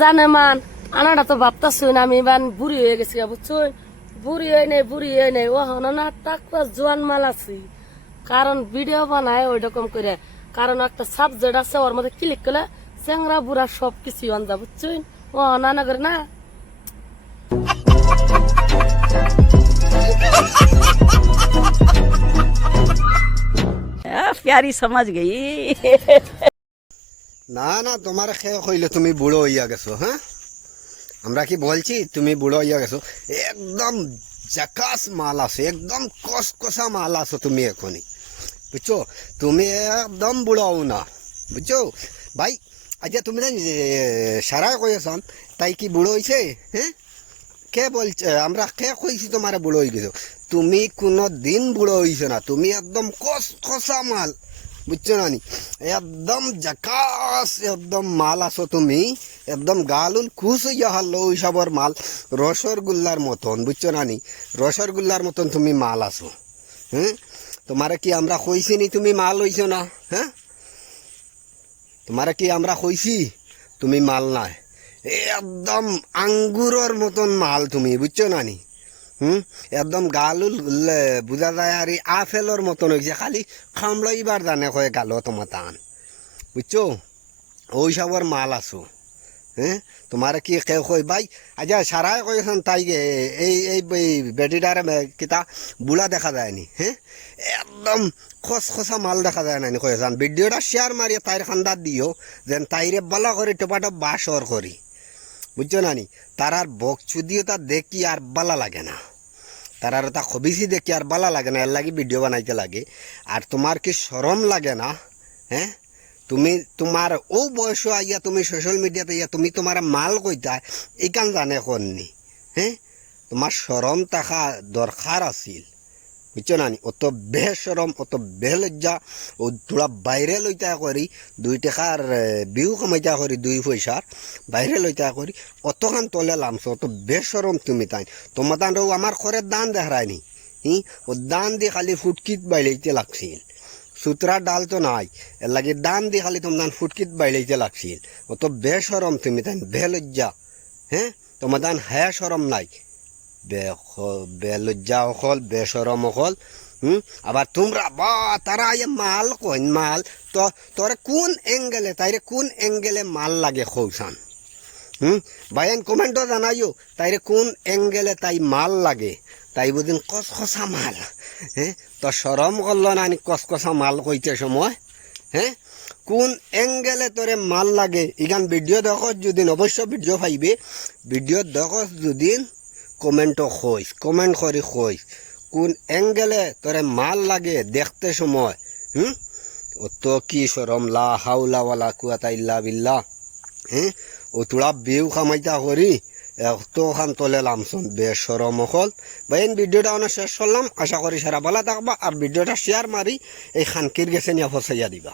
জানে মান আনাটা তো ভাবতাছুই না আমি এবার বুড়ি হয়ে গেছি বুঝছুই বুড়ি হয়ে নেই ও হন না টাকা জোয়ান মাল আছি কারণ ভিডিও বানায় ওই রকম করে কারণ একটা সাবজেক্ট আছে ওর মধ্যে ক্লিক করলে চেংরা বুড়া সব কিছু আনজা বুঝছুই ও না না করে না प्यारी समझ गई। না না তোমার খেয়ে কইলে তুমি বুড়ো হইয়া গেছো। হ্যাঁ, আমরা কি বলছি তুমি বুড়ো হইয়া গেছো? একদম জাকাস মাল আছো, একদম কসকসা মাল আছো তুমি এখনই, বুঝছো? তুমি একদম বুড়ো হও না, বুঝছো ভাই? আচ্ছা তুমি জানি সারা কয়েছন তাই কি বুড়ো হয়েছে? হ্যাঁ, কে বলছে? আমরা কে কইছি তোমার বুড়ো হয়ে গেছো? তুমি কোনো দিন বুড়ো হইছো না, তুমি একদম কসকসা মাল, বুঝছো না নি? একদম জাকাস একদম মাল আছো তুমি, একদম গালুল খুশ হইয়া হারলো ওইসবর মাল, রসগোল্লার মতন, বুঝছো না নি? রসগোল্লার মতন তুমি মাল আছো। হ্যাঁ, তোমারে কি আমরা কইছি নি তুমি মাল হইছো না? হ্যাঁ, তোমারে কি আমরা কইছি তুমি মাল নাই? একদম আঙ্গুরের মতন মাল তুমি, বুঝছো না নি? একদম গালুল বুঝা যায় আর আপেলর মতন হয়েছে, খালি খামড়াইবার জানে কয়ে গালো তোমার টান, বুঝছো? ওই সবর মাল আছো। হ্যাঁ, তোমার কি কেউ কই ভাই? আচ্ছা সারাই কয়েছেন তাই এই এই বেটিটারে কিতা বুড়া দেখা যায়নি? হ্যাঁ, একদম খসখসা মাল দেখা যায় না কয়েছেন। ভিডিওটা শেয়ার মারিয়ে তাইর খান্দার দিও যেন তাইরে বলা করে টোপাটো বাসর করি, বুঝছো না নি? তার আর বকচুদিও তা দেখি আর বালা লাগে না, তার আর তা খবিসি দেখি আর বালা লাগে না, এর লাগি ভিডিও বানাইতে লাগে। আর তোমার কি শরম লাগে না? হ্যাঁ, তুমি তোমার ও বয়স আইয়া তুমি সোশ্যাল মিডিয়াতে ইয়া তুমি তোমার মাল কইতা এইখান জানে কননি? হ্যাঁ, তোমার শরম থাকা দরকার আছিল, বুঝছো না নি? অত বেশরম অত বেলজ্জা ও তোরা বাইরে লইতা করি 2 টাকার বিহু কামাইতা করি 2 পয়সার বাইরে লইতা করি অতখান তলে লামছ, অত বেশরম তুমি তাই। তোমার তান আমার ঘরের দান দেখায়নি, ও দান দিয়ে খালি ফুটকিত বাইলাইতে লাগছিল, সুতরা ডাল তো নাই, এর লাগে দান দিয়ে খালি তোমার ফুটকিত বাইলাইতে লাগছিল। অত বেশরম তুমি তাই, বেলজ্জা। হ্যাঁ, তোমার দান হ্যাঁ সরম নাই, বেলজ্জা অকল বেসরম অকল। আবার তোমরা বা তারা মাল কইন মাল তো তোরে কোন এঙ্গেলে তাইরে কোন এঙ্গেলে মাল লাগে খৌসান? ভাইয়ান কমেন্টও জানাইও তাইরে কোন এঙ্গেলে তাই মাল লাগে, তাই বুঝিন কসকসা মাল। হ্যাঁ, তো সরম করল না কসকসা মাল কইতে সময়? হ্যাঁ, কোন এঙ্গেলে তোরে মাল লাগে ইগান ভিডিও দেখ যদিন, অবশ্য ভিডিও পাইবে, ভিডিও দেখ যদিন কমেন্টও কইস, কমেন্ট করি কইস কোন এঙ্গেলে তোরে মাল লাগে দেখতে সময়। ও তো কি সরম লা হাউলা ওয়ালা কুয়াতা ইল্লা বিল্লাহ। হ্যাঁ, ও তোরা বিউ কামাইতা করি এত খান তলে লামছন বেসরম হল। ভাই ভিডিওটা অনেক শেষ করলাম, আশা করি সারা ভালো থাকবা আর ভিডিওটা শেয়ার মারি এই খানকির গেছে নিয়ে ফসাইয়া দিবা।